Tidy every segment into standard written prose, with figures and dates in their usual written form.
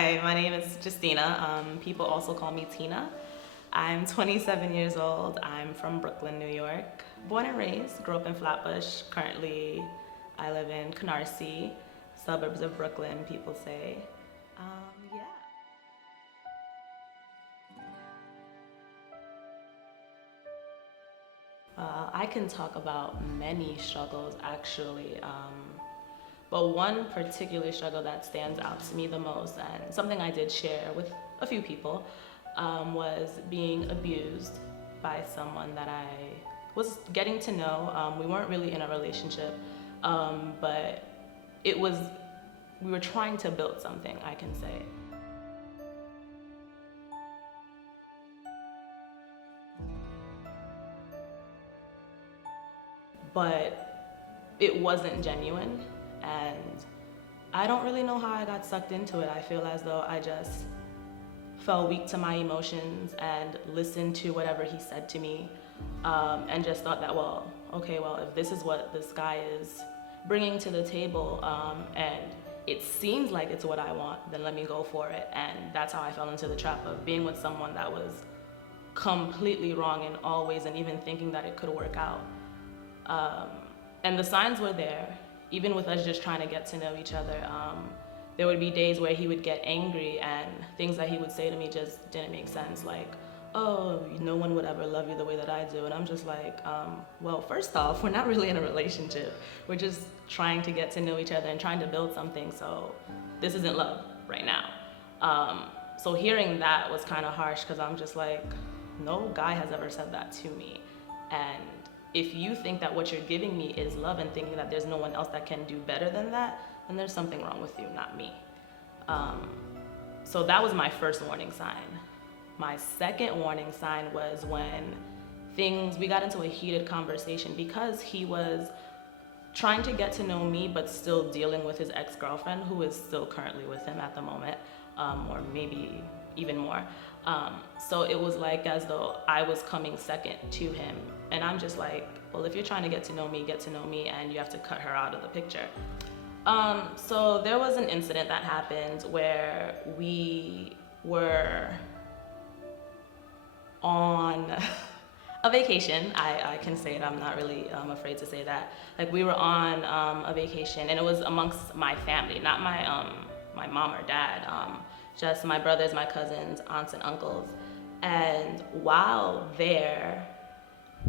Hi, my name is Justina. People also call me Tina. I'm 27 years old. I'm from Brooklyn, New York. Born and raised, grew up in Flatbush. Currently, I live in Canarsie, suburbs of Brooklyn, people say. Yeah. I can talk about many struggles actually, but one particular struggle that stands out to me the most, and something I did share with a few people, was being abused by someone that I was getting to know. We weren't really in a relationship, but it was, we were trying to build something, I can say. But it wasn't genuine, and I don't really know how I got sucked into it. I feel as though I just fell weak to my emotions and listened to whatever he said to me, and just thought that, well, okay, well, if this is what this guy is bringing to the table, and it seems like it's what I want, then let me go for it. And that's how I fell into the trap of being with someone that was completely wrong in all ways, and even thinking that it could work out. Um, and the signs were there, even with us just trying to get to know each other. There would be days where he would get angry and things that he would say to me just didn't make sense. Like, oh, no one would ever love you the way that I do. And I'm just like, well, first off, we're not really in a relationship. We're just trying to get to know each other and trying to build something. So this isn't love right now. So hearing that was kind of harsh because I'm just like, no guy has ever said that to me. And if you think that what you're giving me is love and thinking that there's no one else that can do better than that, then there's something wrong with you, not me. Um, so that was my first warning sign. My second warning sign was when we got into a heated conversation because he was trying to get to know me, but still dealing with his ex-girlfriend, who is still currently with him at the moment, or maybe even more. So it was like as though I was coming second to him. And I'm just like, well, if you're trying to get to know me, and you have to cut her out of the picture. So there was an incident that happened where we were on a vacation. I can say it, I'm not really afraid to say that. Like we were on a vacation, and it was amongst my family, not my mom or dad, just my brothers, my cousins, aunts and uncles. And while there,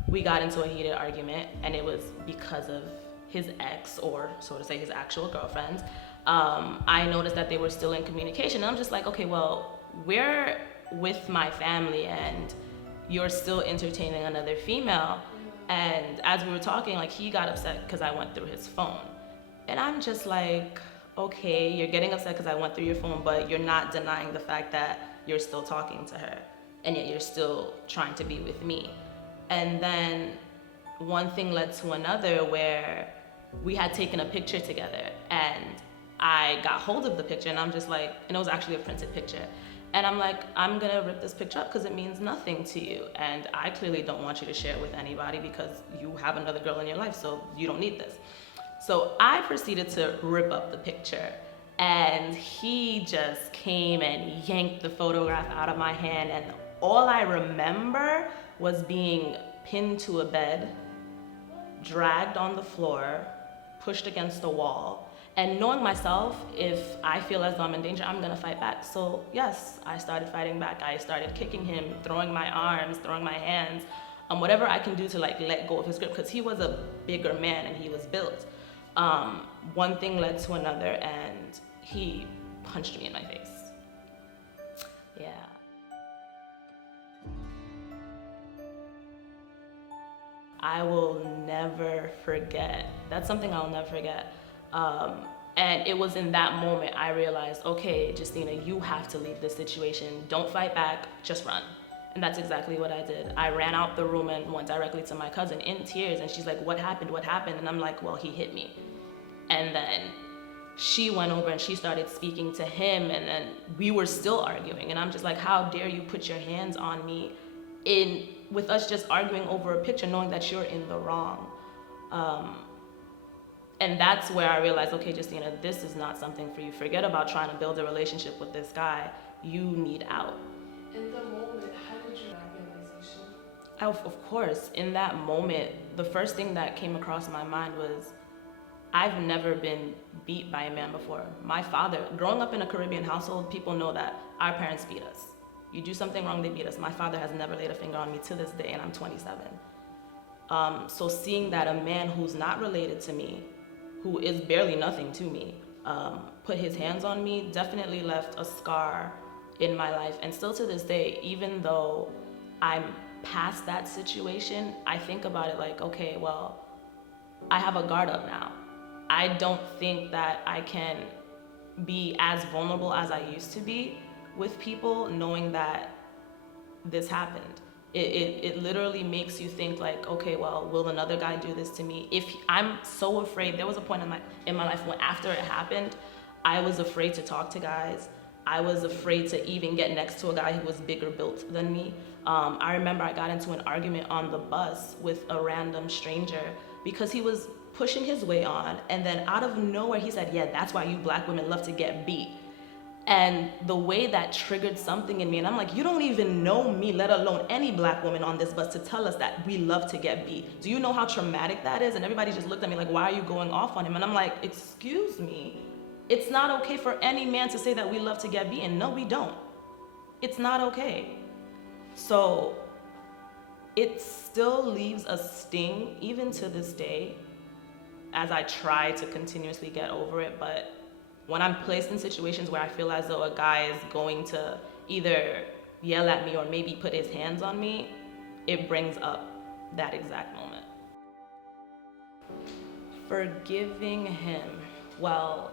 we got into a heated argument, and it was because of his ex, or so to say, his actual girlfriend. I noticed that they were still in communication, and I'm just like, okay, well, we're with my family, and you're still entertaining another female. And as we were talking, like he got upset because I went through his phone, and I'm just like, okay, you're getting upset because I went through your phone, but you're not denying the fact that you're still talking to her, and yet you're still trying to be with me. And then one thing led to another where we had taken a picture together, and I got hold of the picture, and I'm just like, and it was actually a printed picture. And I'm like, I'm gonna rip this picture up because it means nothing to you. And I clearly don't want you to share it with anybody because you have another girl in your life, so you don't need this. So I proceeded to rip up the picture, and he just came and yanked the photograph out of my hand, and all I remember was being pinned to a bed, dragged on the floor, pushed against the wall, and knowing myself, if I feel as though I'm in danger, I'm gonna fight back. So yes, I started fighting back. I started kicking him, throwing my arms, throwing my hands, whatever I can do to like let go of his grip, because he was a bigger man and he was built. One thing led to another, and he punched me in my face. Yeah. I will never forget. That's something I'll never forget. And it was in that moment I realized, okay, Justina, you have to leave this situation. Don't fight back, just run. And that's exactly what I did. I ran out the room and went directly to my cousin in tears, and she's like, what happened? What happened? And I'm like, well, he hit me. And then she went over and she started speaking to him, and then we were still arguing. And I'm just like, how dare you put your hands on me in with us just arguing over a picture, knowing that you're in the wrong. And that's where I realized, okay, Justina, this is not something for you. Forget about trying to build a relationship with this guy. You need out. In the moment, how did you have realization? Of course, in that moment, the first thing that came across my mind was, I've never been beat by a man before. My father, growing up in a Caribbean household, people know that our parents beat us. You do something wrong, they beat us. My father has never laid a finger on me to this day, and I'm 27. So seeing that a man who's not related to me, who is barely nothing to me, put his hands on me, definitely left a scar in my life. And still to this day, even though I'm past that situation, I think about it like, okay, well, I have a guard up now. I don't think that I can be as vulnerable as I used to be with people, knowing that this happened. It literally makes you think like, okay, well, will another guy do this to me? If I'm so afraid, there was a point in my life when after it happened, I was afraid to talk to guys. I was afraid to even get next to a guy who was bigger built than me. I remember I got into an argument on the bus with a random stranger because he was pushing his way on, and then out of nowhere he said, yeah, that's why you black women love to get beat. And the way that triggered something in me, and I'm like, you don't even know me, let alone any black woman on this bus, to tell us that we love to get beat. Do you know how traumatic that is? And everybody just looked at me like, why are you going off on him? And I'm like, excuse me, it's not okay for any man to say that we love to get beaten. No, we don't. It's not okay. So it still leaves a sting even to this day as I try to continuously get over it. But when I'm placed in situations where I feel as though a guy is going to either yell at me or maybe put his hands on me, it brings up that exact moment. Forgiving him, well,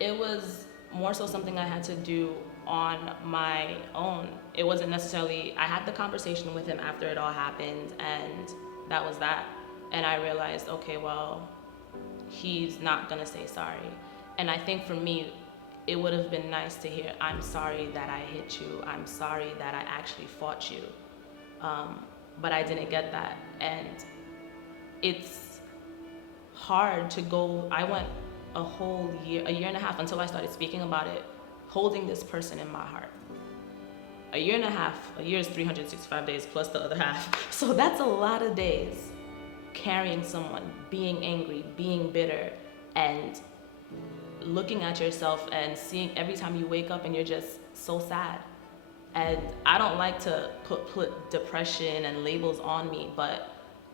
it was more so something I had to do on my own. It wasn't necessarily, I had the conversation with him after it all happened, and that was that. And I realized, okay, well, he's not gonna say sorry. And I think for me, it would have been nice to hear, I'm sorry that I hit you. I'm sorry that I actually fought you. But I didn't get that. And it's hard to go, I went a whole year, a year and a half until I started speaking about it, holding this person in my heart. A year and a half, a year is 365 days plus the other half. So that's a lot of days carrying someone, being angry, being bitter, and looking at yourself and seeing every time you wake up and you're just so sad. And I don't like to put depression and labels on me, but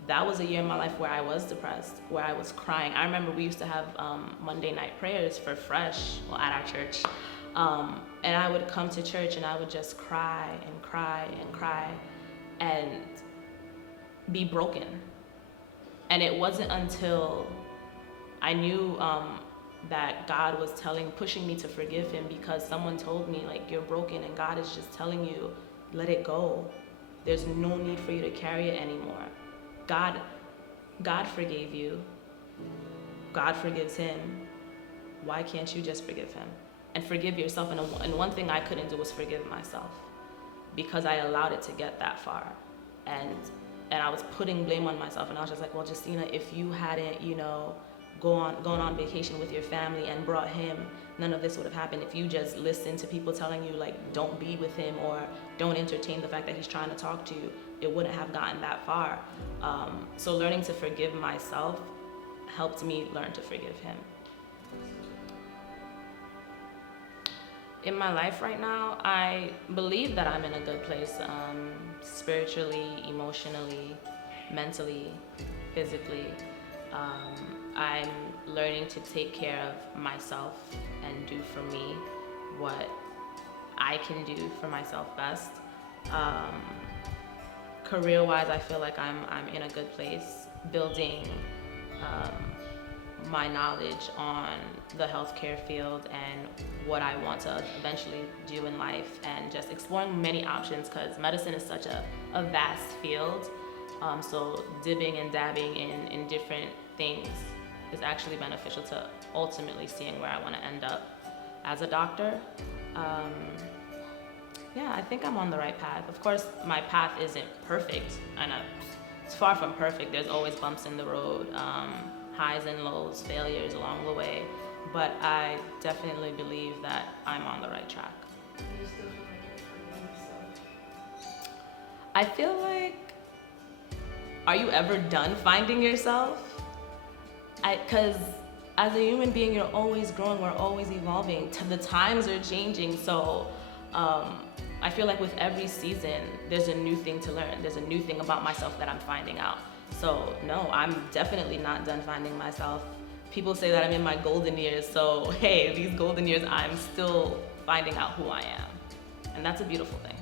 that was a year in my life where I was depressed, where I was crying. I remember we used to have Monday night prayers for Fresh, well, at our church. And I would come to church and I would just cry and cry and cry and be broken. And it wasn't until I knew that God was pushing me to forgive him, because someone told me, like, you're broken and God is just telling you, let it go. There's no need for you to carry it anymore. God forgave you. God forgives him. Why can't you just forgive him? And forgive yourself. And one thing I couldn't do was forgive myself, because I allowed it to get that far. And I was putting blame on myself. And I was just like, well, Justina, if you hadn't, gone on vacation with your family and brought him, none of this would have happened. If you just listened to people telling you, like, don't be with him or don't entertain the fact that he's trying to talk to you, it wouldn't have gotten that far. So learning to forgive myself helped me learn to forgive him. In my life right now, I believe that I'm in a good place, spiritually, emotionally, mentally, physically. I'm learning to take care of myself and do for me what I can do for myself best. Career-wise, I feel like I'm in a good place, building my knowledge on the healthcare field and what I want to eventually do in life, and just exploring many options, because medicine is such a vast field. So dipping and dabbing in different things is actually beneficial to ultimately seeing where I want to end up as a doctor. Yeah, I think I'm on the right path. Of course, my path isn't perfect, and it's far from perfect. There's always bumps in the road. highs and lows, failures along the way, but I definitely believe that I'm on the right track. Do you still feel like you're finding yourself? I feel like, are you ever done finding yourself? Because as a human being, you're always growing, we're always evolving. The times are changing, so I feel like with every season, there's a new thing to learn. There's a new thing about myself that I'm finding out. So no, I'm definitely not done finding myself. People say that I'm in my golden years, so hey, these golden years, I'm still finding out who I am. And that's a beautiful thing.